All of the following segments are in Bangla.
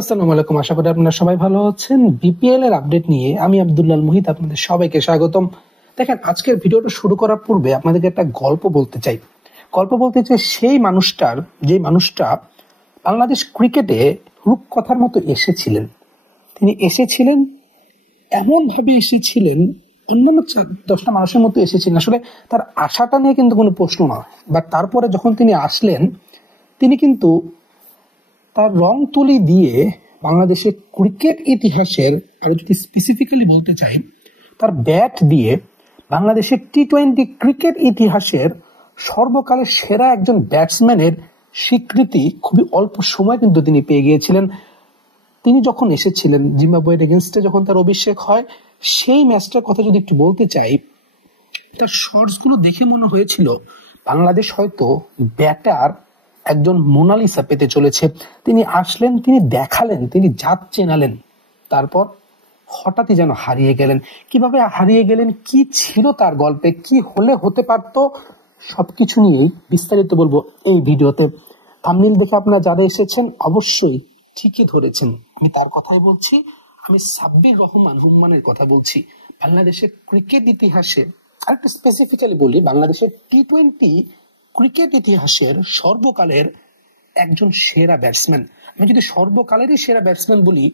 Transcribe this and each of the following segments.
আসসালামু আলাইকুম, আশা করি আপনারা সবাই ভালো আছেন। বিপিএল এর আপডেট নিয়ে আমি আব্দুল্লাহ মুহিত আপনাদের সবাইকে স্বাগতম। দেখেন, আজকের ভিডিওটা শুরু করার পূর্বে আপনাদেরকে একটা গল্প বলতে চাই। সেই মানুষটার, যে মানুষটা বাংলাদেশ ক্রিকেটে রূপকথার মতো এসেছিলেন। তিনি এসেছিলেন, এমন ভাবে এসেছিলেন, অন্যান্য 10টা মানুষের মতো এসেছিলেন। আসলে তার আশাটা নিয়ে কিন্তু কোনো প্রশ্ন নয়, বাট তারপরে যখন তিনি আসলেন, তিনি কিন্তু তার রং তুলি দিয়ে বাংলাদেশের ক্রিকেট ইতিহাসের, আর যদি স্পেসিফিক্যালি বলতে চাই, তার ব্যাট দিয়ে বাংলাদেশের টি-20 ক্রিকেট ইতিহাসের সর্বকালের সেরা একজন ব্যাটসম্যানের স্বীকৃতি খুবই অল্প সময় কিন্তু তিনি পেয়ে গিয়েছিলেন। তিনি যখন এসেছিলেন জিম্বাবুয়ের এগেনস্টে, যখন তার অভিষেক হয়, সেই ম্যাচটার কথা যদি একটু বলতে চাই, তার শর্টসগুলো দেখে মনে হয়েছিল বাংলাদেশ হয়তো ব্যাটার একজন মোনালিসা পেতে চলেছে। তিনি আসলেন, তিনি দেখালেন, তিনি জাত চেনালেন, তারপর হঠাৎই যেন হারিয়ে গেলেন। কিভাবে হারিয়ে গেলেন, কি ছিল তার গল্পে, কি হলে হতে পারত, সবকিছু নিয়েই বিস্তারিত বলবো এই ভিডিওতে। থাম্বনেল দেখে আপনারা যারা এসেছেন অবশ্যই ঠিকই ধরেছেন, আমি তার কথাই বলছি। আমি সাব্বির রহমান রুম্মানের কথা বলছি। বাংলাদেশের ক্রিকেট ইতিহাসে, আরেকটু স্পেসিফিক্যালি বলি, বাংলাদেশের টি-20 ক্রিকেট ইতিহাসের সর্বকালের একজন সেরা ব্যাটসম্যান। আমি যদি সর্বকালেরই সেরা ব্যাটসম্যান বলি,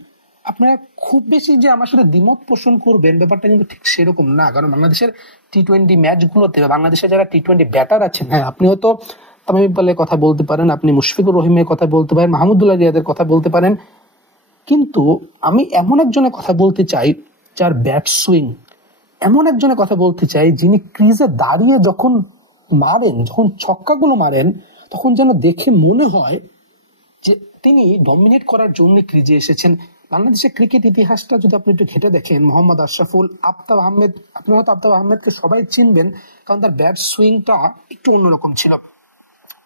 আপনারা খুব বেশি যে আমার সাথে দ্বিমত পোষণ করবেন ব্যাপারটা কিন্তু ঠিক সেরকম না। কারণ বাংলাদেশের টি-20 ম্যাচগুলোতে বাংলাদেশের যারা টি-20 ব্যাটার আছেন, হ্যাঁ, আপনি হয়তো তামিম ইকবালের কথা বলতে পারেন, আপনি মুশফিকুর রহিমের কথা বলতে পারেন, মাহমুদুল্লাহ রিয়াদের কথা বলতে পারেন, কিন্তু আমি এমন একজনের কথা বলতে চাই যার ব্যাট সুইং, এমন একজনের কথা বলতে চাই যিনি ক্রিজে দাঁড়িয়ে যখন মারেন, যখন ছক্কাগুলো মারেন, তখন যেন দেখে মনে হয় যে তিনি ডমিনেট করার জন্য ক্রিজে এসেছেন। বাংলাদেশের ক্রিকেট ইতিহাসটা যদি আপনি একটু ঘেটে দেখেন, মোহাম্মদ আশরাফুল, আফতাব আহমেদ, আপনি হয়তো আফতাব আহমেদকে সবাই চিনবেন, কারণ তার ব্যাট সুইংটা একটু অন্যরকম ছিল।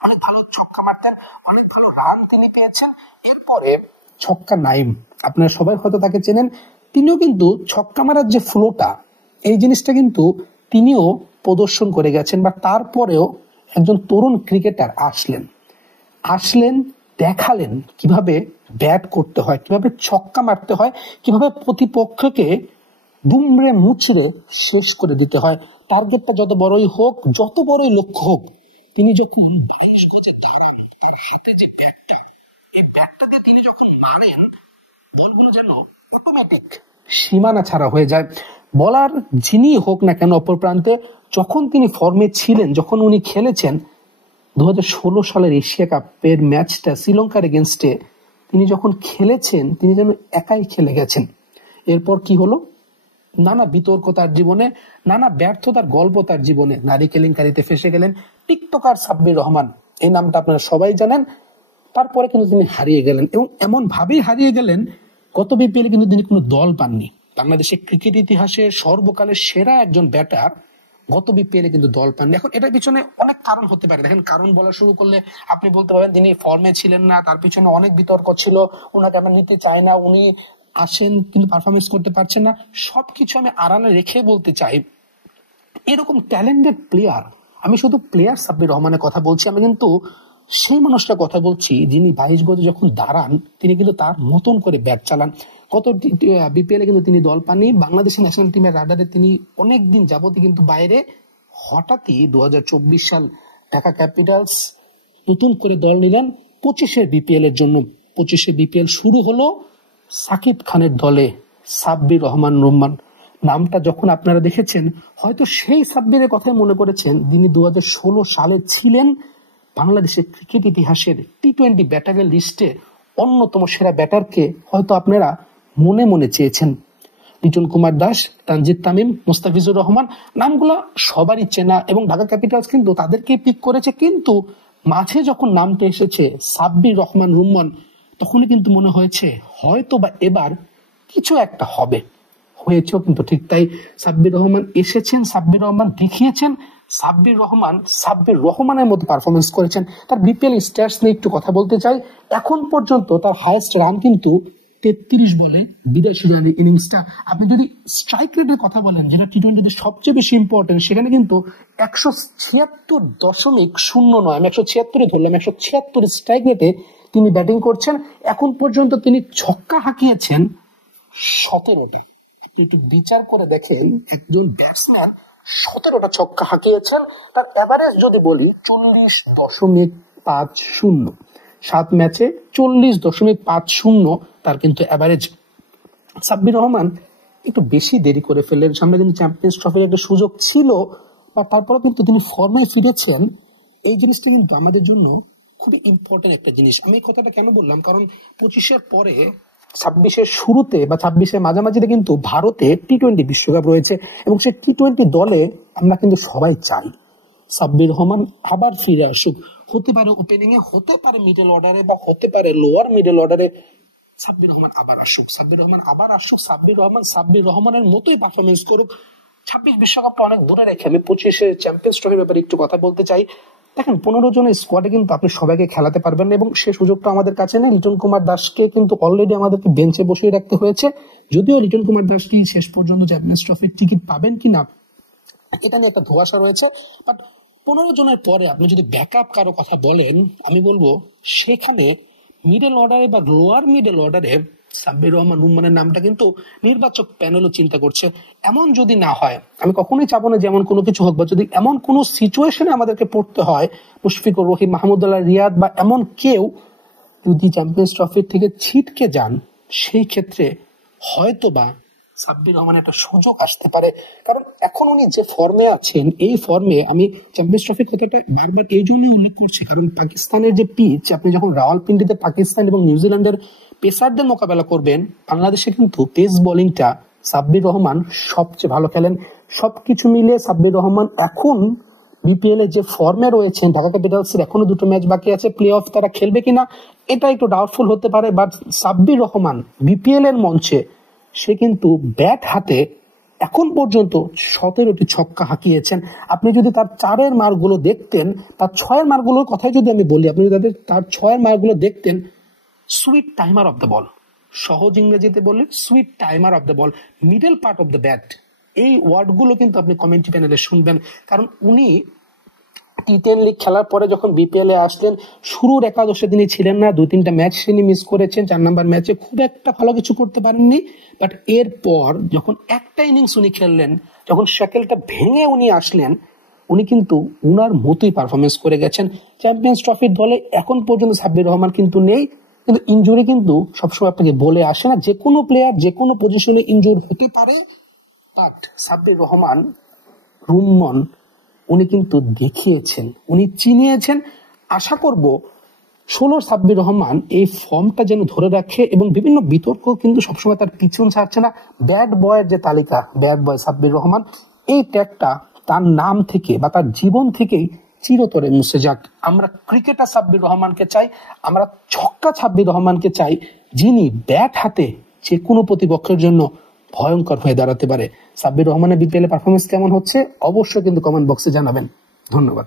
অনেক ভালো ছক্কা মারতেন, অনেক ভালো রান তিনি পেয়েছেন। এরপরে ছক্কা নাইম, আপনারা সবাই হয়তো তাকে চেনেন, তিনিও কিন্তু ছক্কা মারার যে ফ্লোটা, এই জিনিসটা কিন্তু তিনিও প্রদর্শন করে গেছেন। বা তারপরেও একজন তরুণ ক্রিকেটার আসলেন, দেখালেন কিভাবে ব্যাট করতে হয়, কিভাবে ছক্কা মারতে হয়, কিভাবে প্রতিপক্ষকে দুমড়ে মুচড়ে শেষ করে দিতে হয়। টার্গেটটা যত বড়ই হোক, যত বড়ই লক্ষ্য হোক, তিনি যখন তিনি যখন মারেন, বলগুলো যেন অটোমেটিক সীমানা ছাড়া হয়ে যায়। বলার যিনি হোক না কেন অপর প্রান্তে, যখন তিনি ফর্মে ছিলেন, যখন উনি খেলেছেন 2016 সালের এশিয়া কাপের ম্যাচটা শ্রীলঙ্কার এগেনস্টে, তিনি যখন খেলেছেন, তিনি যেন একাই খেলে গেছেন। এরপর কি হলো, নানা বিতর্ক তার জীবনে, নানা ব্যর্থতার গল্প তার জীবনে। নারী কেলেঙ্কারিতে ফেসে গেলেন। টিকটকার সাব্বির রহমান, এই নামটা আপনারা সবাই জানেন। তারপরে কিন্তু তিনি হারিয়ে গেলেন, এবং এমন ভাবেই হারিয়ে গেলেন, গত বিপিএলে কিন্তু তিনি কোনো দল পাননি। বাংলাদেশের ক্রিকেট ইতিহাসের সর্বকালের সেরা একজন ব্যাটার গত বিপিএলে কিন্তু দল পাননি। এখন এটার পিছনে অনেক কারণ হতে পারে। দেখেন, কারণ বলা শুরু করলে আপনি বলতে পারেন তিনি ফর্মে ছিলেন না, তার পিছনে অনেক বিতর্ক ছিল, ওনাকে আমরা নিতে চাই না, উনি আসেন কিন্তু পারফরমেন্স করতে পারছেন না। সবকিছু আমি আড়ালে রেখে বলতে চাই, এরকম ট্যালেন্টেড প্লেয়ার, আমি শুধু প্লেয়ার সাব্বির রহমানের কথা বলছি, আমি কিন্তু সেই মানুষটার কথা বলছি যিনি 22 গজে যখন দাঁড়ান, তিনি কিন্তু তার মতন করে ব্যাট চালান। গত বিপিএল কিন্তু তিনি দল পাননি, বাংলাদেশের ন্যাশনাল টিমের রাডারে তিনি অনেকদিন যাবতই কিন্তু বাইরে। হঠাৎই 2024 সাল ঢাকা ক্যাপিটালস নতুন করে দল নিলেন 25 বিপিএল এর জন্য। 25 বিপিএল শুরু হলো সাকিব খানের দলে সাব্বির রহমান রুম্মান। নামটা যখন আপনারা দেখেছেন, হয়তো সেই সাব্বিরের কথাই মনে করেছেন যিনি 2016 সালে ছিলেন বাংলাদেশের ক্রিকেট ইতিহাসের টি-20 ব্যাটারের লিস্টে অন্যতম সেরা ব্যাটারকে হয়তো আপনারা মনে মনে চেয়েছেন। লিটন কুমার দাস, তানজিদ তামিম, মুস্তাফিজুর রহমান, নামগুলো সবারই চেনা, এবং ঢাকা ক্যাপিটালস কিন্তু তাদেরকে পিক করেছে। কিন্তু মাঝে যখন নামটা এসেছে সাব্বির রহমান রুম্মান, তখনই কিন্তু মনে হয়েছে হয়তো বা এবার কিছু একটা হবে। হয়েছেও কিন্তু ঠিক তাই। সাব্বির রহমান এসেছেন, সাব্বির রহমান দেখিয়েছেন, সাব্বির রহমানের মতো পারফরমেন্স করেছেন। তার বিপিএল স্ট্যাটস নিয়ে একটু কথা বলতে চাই। এখন পর্যন্ত তার হাইয়েস্ট রান কিন্তু 33 বলে 82 রানের ইনিংসটা। আপনি যদি স্ট্রাইক রেটের কথা বলেন, যেটা টি-20তে সবচেয়ে বেশি ইম্পর্টেন্ট, সেখানে কিন্তু 176.09, আমি 176 ধরলাম, 176 স্ট্রাইক রেটে তিনি ব্যাটিং করছেন, এখন পর্যন্ত তিনি ছক্কা হাঁকিয়েছেন 17টা। আপনি একটু বিচার করে দেখেন, একজন ব্যাটসম্যান 17টা ছক্কা হাঁকিয়েছেন। তার এভারেজ যদি বলি 40.50, 7 ম্যাচে 40.50 তার কিন্তু এভারেজ। সাব্বির রহমান একটু বেশি দেরি করে ফেললেন, সামনে কিন্তু চ্যাম্পিয়ন্স ট্রফির একটা সুযোগ ছিল, বা তারপরে কিন্তু তিনি ফর্মে ফিরেছেন। এই জিনিসটা কিন্তু আমাদের জন্য খুবই ইম্পর্টেন্ট একটা জিনিস। আমি এই কথাটা কেন বললাম, কারণ 25-এর পরে 26-এর শুরুতে বা 26-এর মাঝামাঝিতে কিন্তু ভারতে টি-20 বিশ্বকাপ রয়েছে, এবং সেই টি-20 দলে আমরা কিন্তু সবাই চাই সাব্বির রহমান আবার ফিরে আসুক। হতে পারে ওপেনিং এ, হতে পারে মিডল অর্ডারে, বা হতে পারে লোয়ার মিডল অর্ডারে। সাব্বির রহমান আবার আসুক, সাব্বির রহমান আবার আসুক, সাব্বির রহমানের মতোই পারফরমেন্স করুক। 26 বিশ্বকাপটা অনেক দূরে রেখে আমি 25-এর চ্যাম্পিয়ন্স ট্রফির ব্যাপারে একটু কথা বলতে চাই। দেখেন, 15 জনের স্কোয়াডে কিন্তু আপনি সবাইকে খেলাতে পারবেন না, এবং সে সুযোগটা আমাদের কাছে নেই। লিটন কুমার দাসকে কিন্তু অলরেডি আমাদেরকে বেঞ্চে বসিয়ে রাখতে হয়েছে। যদিও লিটন কুমার দাস কি শেষ পর্যন্ত চ্যাম্পিয়ন্স ট্রফির টিকিট পাবেন কিনা এটা নিয়ে একটা ধোঁয়াশা রয়েছে। বাট 15 জনের পরে আপনি যদি ব্যাকআপ কারো কথা বলেন, আমি বলবো সেখানে মিডল অর্ডারে বা লোয়ার মিডল অর্ডারে সাব্বির রহমান রুম্মানের নামটা কিন্তু নির্বাচক প্যানেলও চিন্তা করছে। এমন যদি না হয়, আমি কখনোই চাবো না যেমন কোনো কিছু হোক, বা যদি এমন কোনো সিচুয়েশনে আমাদেরকে পড়তে হয়, মুশফিকুর রহিম, মাহমুদুল্লাহ রিয়াদ বা এমন কেউ যদি চ্যাম্পিয়ন্স ট্রফির থেকে ছিটকে যান, সেই ক্ষেত্রে হয়তোবা সাব্বির রহমানের একটা সুযোগ আসতে পারে। কারণ এখন উনি যে ফর্মে আছেন, এই ফর্মে আমি চ্যাম্পিয়ন্স ট্রফির কথাটা বারবার এই জন্যই উল্লেখ করছি, কারণ পাকিস্তানের যে পিচ, আপনি যখন রাওয়ালপিন্ডিতে পাকিস্তান এবং নিউজিল্যান্ডের পেসারদের মোকাবেলা করবেন, বাংলাদেশে কিন্তু পেস বোলিংটা সাব্বির রহমান সবচেয়ে ভালো খেলেন। সবকিছু মিলে সাব্বির রহমান এখন বিপিএল এর যে ফর্মে রয়েছেন, ঢাকা ক্যাপিটালসের এখনো 2টো ম্যাচ বাকি আছে, প্লে অফ তারা খেলবে কিনা এটা একটু ডাউটফুল হতে পারে। বাট সাব্বির রহমান বিপিএল এর মঞ্চে সে কিন্তু ব্যাট হাতে এখন পর্যন্ত 17টি ছক্কা হাঁকিয়েছেন। আপনি যদি তার 4-এর মারগুলো দেখতেন, তার 6-এর মারগুলোর কথাই যদি আমি বলি, আপনি যদি তার 6-এর মারগুলো দেখতেন, sweet timer off the ball, সহজ ইংরেজিতে বললে sweet timer off the ball, middle part of the bat, এই ওয়ার্ডগুলো কিন্তু আপনি কমেন্ট্রি প্যানেলে শুনবেন। কারণ উনি টি10 লিগ খেলার পরে যখন বিপিএল এ আসলেন, শুরুর একাদশে তিনি ছিলেন না, 2-3টা ম্যাচ তিনি মিস করেছেন, 4 নম্বর ম্যাচে খুব একটা ভালো কিছু করতে পারেননি। বাট এরপর যখন একটা ইনিংস উনি খেললেন, যখন শ্যাকেলটা ভেঙে উনি আসলেন, উনি কিন্তু উনার মতোই পারফরমেন্স করে গেছেন। চ্যাম্পিয়ন্স ট্রফির দলে এখন পর্যন্ত সাব্বির রহমান কিন্তু নেই, কিন্তু ইনজুরি কিন্তু সবসময় আপনাকে বলে আসে না, যে কোনো প্লেয়ার যে কোনো পজিশনে ইনজুর হতে পারে। বাট সাব্বির রহমান রুম্মন উনি কিন্তু দেখিয়েছেন, উনি চিনিয়েছেন। আশা করব 16 সাব্বির রহমান এই ফর্মটা যেন ধরে রাখে, এবং বিভিন্ন বিতর্ক কিন্তু সবসময় তার পিছন ছাড়ছে না। ব্যাড বয়ের যে তালিকা, ব্যাড বয় সাব্বির রহমান, এই ট্যাগটা তার নাম থেকে বা তার জীবন থেকেই চিরতরে মুছে যাক। আমরা ক্রিকেটার সাব্বির রহমানকে চাই, আমরা ছক্কা সাব্বির রহমানকে চাই, যিনি ব্যাট হাতে যে কোনো প্রতিপক্ষের জন্য ভয়ঙ্কর হয়ে দাঁড়াতে পারে। সাব্বির রহমানের বিপিএল এ পারফরমেন্স কেমন হচ্ছে অবশ্যই কিন্তু কমেন্ট বক্সে জানাবেন। ধন্যবাদ।